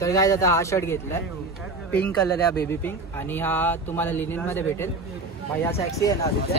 तर काय आता हा शर्ट घेतलाय, पिंक कलर आहे, बेबी पिंक, आणि हा तुम्हाला लिनिन मध्ये भेटेल. भाई हा सेक्सी आहे ना आदित्य?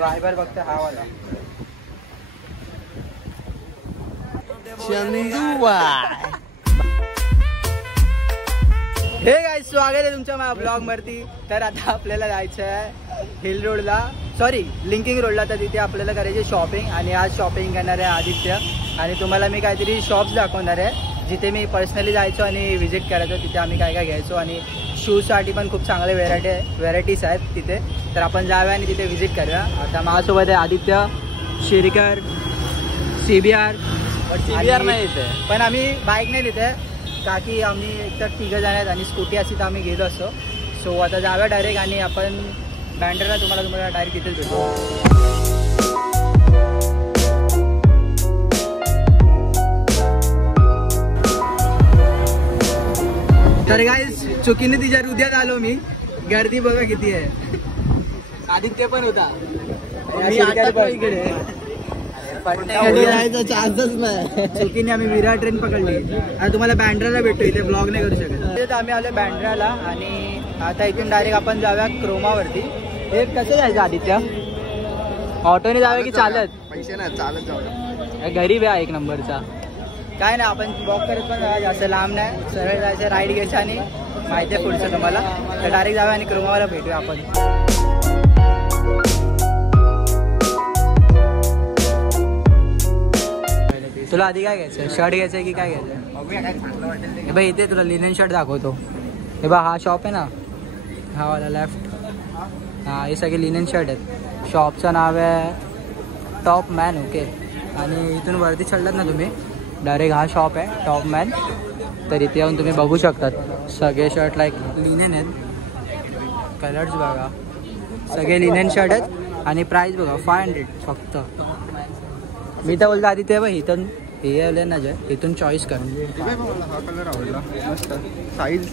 वायबर बघते हा वाला. हे गाइस, स्वागत आहे तुमच्या माझ्या ब्लॉग वरती. तर आता आपल्याला जायचं आहे हिल रोडला, सॉरी लिंकिंग रोडला. तर तिथे आपल्याला करायची शॉपिंग, आणि आज शॉपिंग करणार आहे आदित्य. आणि तुम्हाला मी काहीतरी शॉप्स दाखवणार आहे जिथे मी पर्सनली जायचो आणि व्हिजिट करायचो. तिथे आम्ही काय काय घ्यायचो, आणि शूजसाठी पण खूप चांगले व्हेरायटीज आहेत तिथे. तर आपण जाऊया आणि तिथे व्हिजिट करूया. आता माझ्यासोबत आहे आदित्य, शिरकर, CBR नाही इथे, पण आम्ही बाईक नाही तिथे का की आम्ही एकतर 3 जण आहेत आणि स्कूटी असती तर आम्ही गेलो असतो. सो आता जाऊया डायरेक्ट, आणि आपण बँड्राला तुम्हाला डायरेक्ट तिथेच भेटू. तर गाइस, चुकीने तिच्या हृदयात आलो मी. गर्दी बघा किती आहे. आदित्य पण होता, चान्सच नाही. चुकीने आम्ही विरार ट्रेन पकडली. आता तुम्हाला बँड्राला भेटतो, इथे ब्लॉग नाही करू शकत. आम्ही आलो बँड्राला, आणि आता इथून डायरेक्ट आपण जाऊया क्रोमावरती. हे कसं जायचं आदित्य? ऑटोने जाऊया की चालत? पैसे नाही, चालत जाऊया. गरीब आहे एक नंबरचा. काय नाही, आपण वॉक करत पण जास्त लांब नाही, सरळ जायचं, राईड घ्यायचं, आणि माहिती आहे पुढचं तुम्हाला. तर डायरेक्ट जाऊया आणि क्रोमाला भेटूया आपण. तुला आधी काय घ्यायचं? शर्ट घ्यायचं की काय घ्यायचं? हे बाई इथे तुला लिनन शर्ट दाखवतो. हे बा हा शॉप आहे ना, हा वाला लेफ्ट. हा हे सगळे लिनन शर्ट आहेत. शॉपचं नाव आहे टॉप मॅन. ओके, आणि इथून वरती चढलात ना तुम्ही, डायरेक्ट हा शॉप आहे टॉप मॅन. तर इथे येऊन तुम्ही बघू शकतात सगळे शर्ट लाईक लिनन आहेत. कलर्स बघा, सगळे लिनन शर्ट आहेत, आणि प्राईस बघा 500 फक्त. मी तर बोलतो आदित्य बघ, इथून हे आले ना जे, इथून चॉईस कर. हा कलर आवडला मस्त. साईज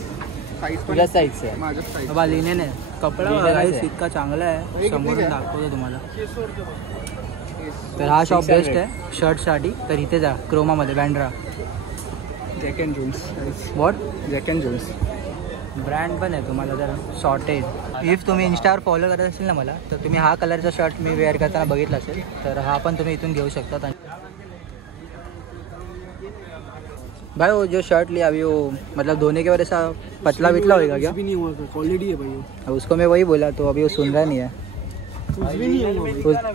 तुझ्या साईजचं आहे बाबा, लिनन आहे. कपडा बघा इतका चांगला आहे, समोरून दाखवतो तुम्हाला. तर हा शॉप बेस्ट आहे शर्टसाठी. तर इथे जा क्रोमामध्ये, Bandra. Jack and Jones. What? Jack and Jones brand पण आहे तुम्हाला जर सॉर्टेज. इफ तुम्ही इन्स्टावर फॉलो करत असेल ना मला, तर तुम्ही हा कलरचा शर्ट मी वेअर करताना बघितला असेल, तर हा पण तुम्ही इथून घेऊ शकता. भाई वो जो शर्ट लिया अभी, वो मतलब धोने के वजह से पतला बितला होगा क्या? भी नहीं हुआ, क्वालिटी है भाई. उसको मैं वही बोला, तो अभी वो सुन रहा नहीं है.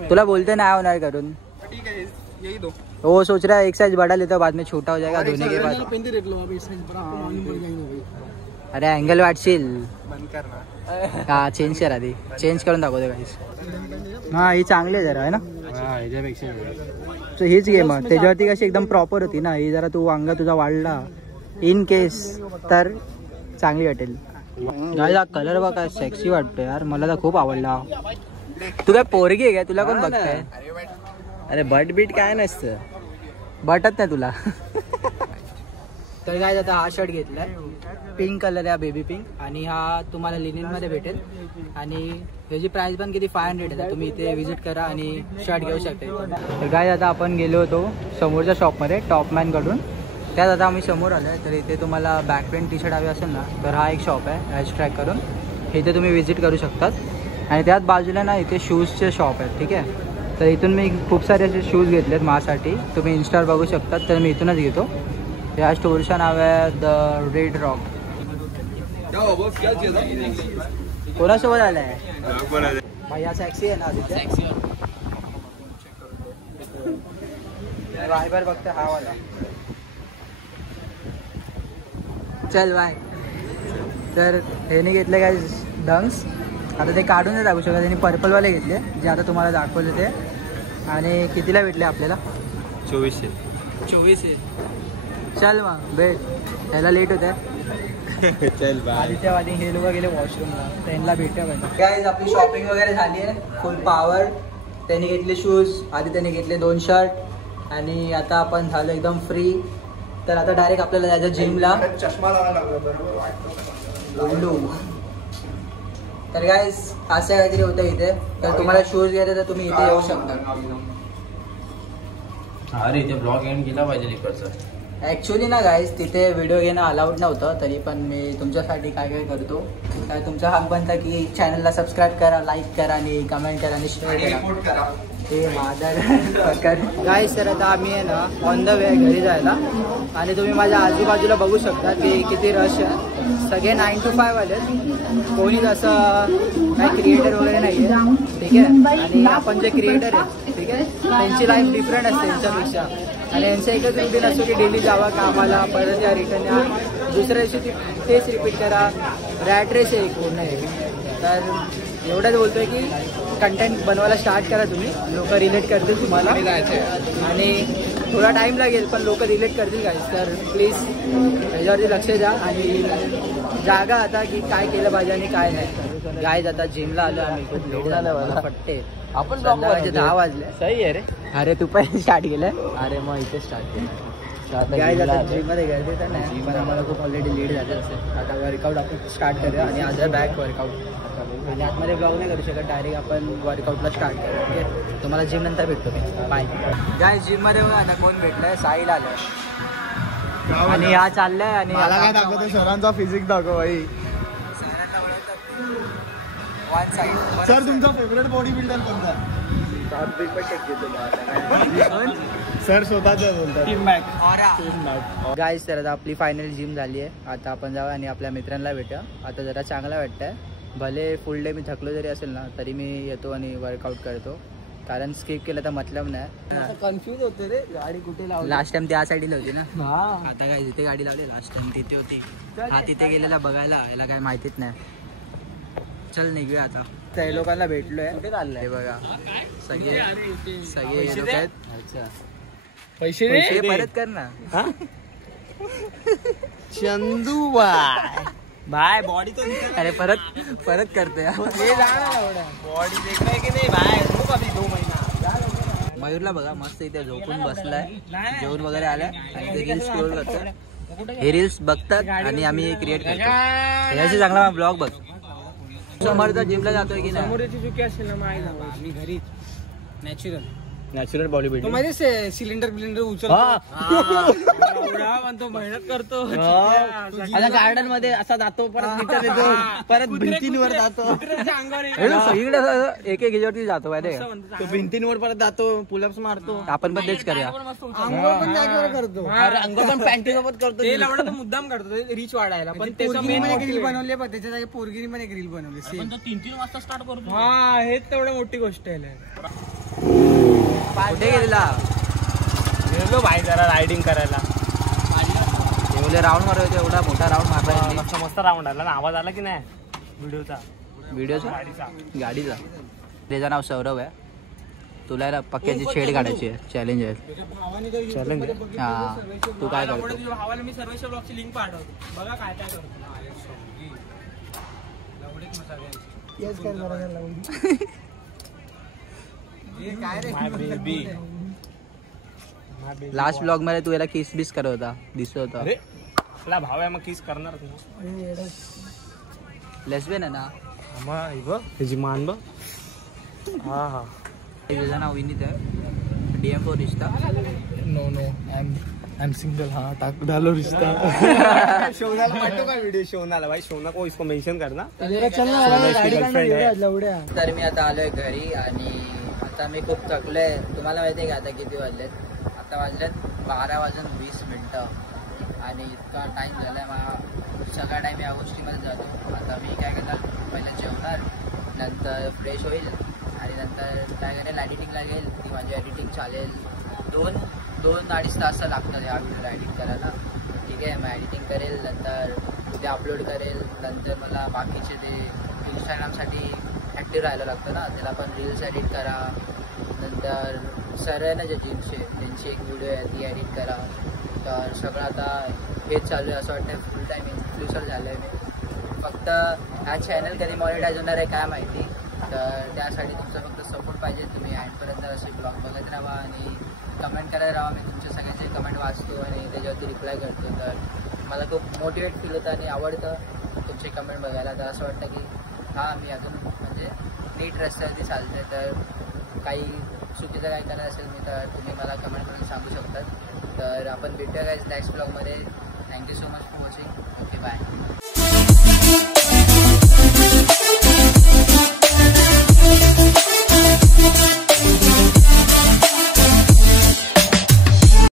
तुला बोलते ना होणार करून. ठीक है, यही दो. वो सोच रहा है एक साइज बड़ा लेता, बाद में छोटा हो जाएगा धोने के बाद. अरे अँगल वाटशील, बंद करना. हा चेंज कर आधी, चेंज करून दाखवते गाईस. हा ही चांगली आहे जरा, आहे ना? तर हीच घे मग. त्याच्यावरती कशी एकदम प्रॉपर होती ना, ही जरा तू वांगा तुझा वाढला इन केस तर चांगली वाटेल. हा कलर बघा, सेक्सी वाटतो यार, मला तर खूप आवडला. तू काय पोरगी आहे काय? तुला कोण बघताय? अरे बट बीट काय नसतं, बटत नाही तुला. तर काय आता हा शर्ट घेतलाय, पिंक कलर आहे, बेबी पिंक, आणि हा तुम्हाला लिनिन मध्ये भेटेल. आणि ह्याची प्राइस पण किती 500 आहे. तुम्ही इथे व्हिजिट करा आणि शर्ट घेऊ शकता. तर काय आता आपण गेलो होतो समोरच्या शॉपमध्ये टॉपमॅन कडून. त्यात आता आम्ही समोर आलो आहे. तर इथे तुम्हाला बॅक पेंट टी शर्ट हवी असेल ना, तर हा एक शॉप आहे हॅश ट्रॅक करून, इथे तुम्ही व्हिजिट करू शकतात. आणि त्याच बाजूला ना इथे शूजचे शॉप आहेत. ठीक आहे, तर इथून मी खूप सारे असे शूज घेतलेत माझ्यासाठी. तुम्ही इन्स्टावर बघू शकतात, तर मी इथूनच घेतो. या स्टोअरचं नाव आहे द रेड रॉक. कोणासोबत आलाय भाई? हा सेक्सी आहे ना आदित्य? वायबर बघते हा वाला. चल बाय. तर ह्याने घेतले काय डंक्स. आता ते काढून नाही दाखवू शकत. त्यांनी पर्पलवाले घेतले जे आता तुम्हाला दाखवले ते. आणि कितीला भेटले आपल्याला? 2400. चल मग भेट, ह्याला लेट होत आहे. चल बाय. आदित्यवादी हे लोक गेले वॉशरूमला, त्यांना भेटूया पाहिजे. गाईज आपली शॉपिंग वगैरे झाली आहे फुल पॉवर. त्यांनी घेतले शूज, आधी त्यांनी घेतले 2 शर्ट, आणि आता आपण झालो एकदम फ्री. तर आता डायरेक्ट आपल्याला जायचं जिमला. चष्मा लावायला लागला बरोबर. तर गाईज असं काहीतरी होतं इथे. तर तुम्हाला शूज घ्यायचे तर तुम्ही इथे येऊ शकता. अरे इथे ब्लॉग एंड केला पाहिजे इकडचा. ॲक्च्युली ना गाईज तिथे व्हिडिओ घेणं अलाउड नव्हतं, तरी पण मी तुमच्यासाठी काय काय करतो. काय तुमचा हक बनता की चॅनलला सबस्क्राईब करा, लाईक करा आणि कमेंट करा आणि शेअर करा. हे माझा गाईज तर आता आम्ही आहे ना ऑन द वे घरी जायला, आणि तुम्ही माझ्या आजूबाजूला बघू शकता की किती रश आहे. सगळे 9 to 5 आले, कोणीच असं काही क्रिएटर वगैरे नाही आहे. ठीक आहे, आणि आपण जे क्रिएटर आहे ठीक आहे त्यांची लाईफ डिफरंट असते त्यांच्यापेक्षा, आणि यांचं एकच रुटीन असतो की डेली जावा कामाला, परत या रिटर्न या, दुसऱ्या दिवशी तेच रिपीट करा. रॅट रेस आहे पूर्ण आहे. तर एवढंच बोलतोय की कंटेंट बनवायला स्टार्ट करा तुम्ही, लोक रिलेट करतील तुम्हाला, आणि थोडा टाईम लागेल पण लोक रिलेट करतील काय. तर प्लीज त्याच्यावरती लक्ष द्या आणि जागा आता की काय केलं पाहिजे आणि काय नाही. गाईज आता जिमला आलो आम्ही, खूप लेट झालं मला पटते. आपण 10 वाजले. सही आहे रे. अरे तू पण स्टार्ट केलं. अरे मग इथे स्टार्ट केलं. गाईज आता जिममध्ये गर्दी तर नाही, पण आम्हाला खूप ऑलरेडी लेट झालं असेल. आता वर्कआउट आपण स्टार्ट करूया, आणि आज बॅक वर्कआउट, आणि आतमध्ये ब्लॉग नाही करू शकत, डायरेक्ट आपण वर्कआउटला स्टार्ट करूया. ठीक आहे, तुम्हाला जिम नंतर भेटतो मी. बाय. गाईज जिममध्ये बघा ना कोण भेटलंय, साहिल आलं आणि हा चाललाय. आणि मला काय दाखवतो, सरांचा फिजिक्स दाखव भाई. सर तुमचा फेवरेट बॉडी बिल्डर कोणता? सर स्वतःच बोलतात. गाईज तर आता आपली फायनल जिम झाली आहे. आता आपण जाऊ आणि आपल्या मित्रांना भेटूया. आता जरा चांगलं वाटतंय, भले फुल डे मी थकलो जरी असेल ना तरी मी येतो आणि वर्कआउट करतो, कारण स्किप केलं तर मतलब नाही. कन्फ्यूज होते रे, गाडी कुठे लावली. लास्ट टाइम त्या साईडला होती ना, आता काय तिथे गाडी लावली. लास्ट टाइम तिथे होती, हा तिथे गेलेला बघायला, याला काय माहितीच नाही. चल निघूया आता. त्या लोकांना भेटलोय, कुठे चाललंय बघा, सगळे लोक आहेत. अच्छा पैसे परत कर ना. चंदू बाय बॉडी तो. अरे परत करते. बॉडी देखलाय की नाही बाय. अभी 2 महिना. मयूरला बघा मस्त इथे झोपून बसलाय, जेवण वगैरे आलाय, आणि ते रील्स स्क्रोल करतात. हे रील्स बघतात आणि आम्ही क्रिएट करतो. याची चांगला ब्लॉग बघ. समोरचा जिमला जातोय की नाही. समोरची चुकी असेल ना मी घरी नॅचरल बॉडी बिल्डिंग. माझे सिलेंडर उचलतो, मेहनत करतो. आता गार्डन मध्ये असा जातो, परत येतो, परत भिंतींवर जातो. सगळीकडे एक ह्याच्यावरती जातो माहिती का, तो भिंतींवर परत जातो, पुलअप्स मारतो. आपण पण तेच करूया. करतो अंग पण पॅन्टी सोबत करतो. ते लावडा मुद्दाम करतो रीच वाढायला, पण त्याचा रील बनवले, पण त्याच्या जागी पोरगिरी पण एक रील बनवली. 3-3 वाजता स्टार्ट करतो. हा हेच तेवढं मोठी गोष्ट आहे. कुठे गेलेला? गेलो भाई जरा रायडिंग करायला. एवढे राऊंड मारतो, एवढा मोठा राऊंड मारला. मस्त राऊंड आला ना. आवाज आला की नाही व्हिडिओचा गाडीचा. त्याचं नाव सौरव आहे. तुला पक्क्याची शेड काढायची आहे. चॅलेंज आहे. हा तू काय करतो? भावाला मी सर्वेच्या ब्लॉगची लिंक पाठवतो, बघा काय काय करतो. लास्ट ब्लॉग मध्ये तू याला किस बिस करत होता, दिसत होता. आपला भाव आहे मग किस करणार. लेस्बियन आहे ना त्याची मान बघ. हा त्याचं नाव विनीत आहे. DM for रिश्ता. No I am single. हाँ टाक डालो रिश्ता. शोनाला पाठव का व्हिडिओ? शोनाला भाई, शोना को इसको मेंशन करना. तर मी आता आलोय घरी, आणि आता मी खूप थकलोय. तुम्हाला माहिती आहे का आता किती वाजलेत? आता वाजलेत 12:20, आणि इतका टाइम झालाय. सगळा टाइम या गोष्टीमध्ये जातो. आता मी काय करणार, पहिलं जेवणार, नंतर फ्रेश होईल, आणि नंतर काय करेल, एडिटिंग लागेल. ती माझी एडिटिंग चालेल 2-2.5 तास लागतात या व्हिडिओला एडिट करायला. ठीक आहे, मग एडिटिंग करेल, नंतर ते अपलोड करेल. नंतर मला बाकीचे ते इंस्टाग्रामसाठी ॲक्टिव्ह राहायला लागतं ना, त्याला पण रील्स एडिट करा. नंतर सर आहे ना जे जिमचे, त्यांची एक व्हिडिओ आहे ती एडिट करा. तर सगळं आता हेच चालू आहे. असं वाटतं फुल टाईम इन्फ्लुएन्सर झालो आहे मी. फक्त हा चॅनल कधी मॉनिटाईज होणार आहे काय माहिती. तर त्यासाठी तुमचा फक्त सपोर्ट पाहिजे. तुम्ही ॲडपर्यंत असे ब्लॉग बघत राहा आणि कमेंट करायला राहा. मी तुमच्या सगळ्यांचे कमेंट वाचतो आणि त्याच्यावरती रिप्लाय करतो. तर मला खूप मोटिवेट फील होतं आणि आवडतं तुमचे कमेंट बघायला. तर असं वाटतं की हां मी अजून म्हणजे नीट रस्त्यावरती चालते. तर काही चुकीचं काय करत असेल मी तर तुम्ही मला कमेंट करून सांगू शकतात. तर आपण भेटूया गाईज नेक्स्ट ब्लॉगमध्ये. Thank you so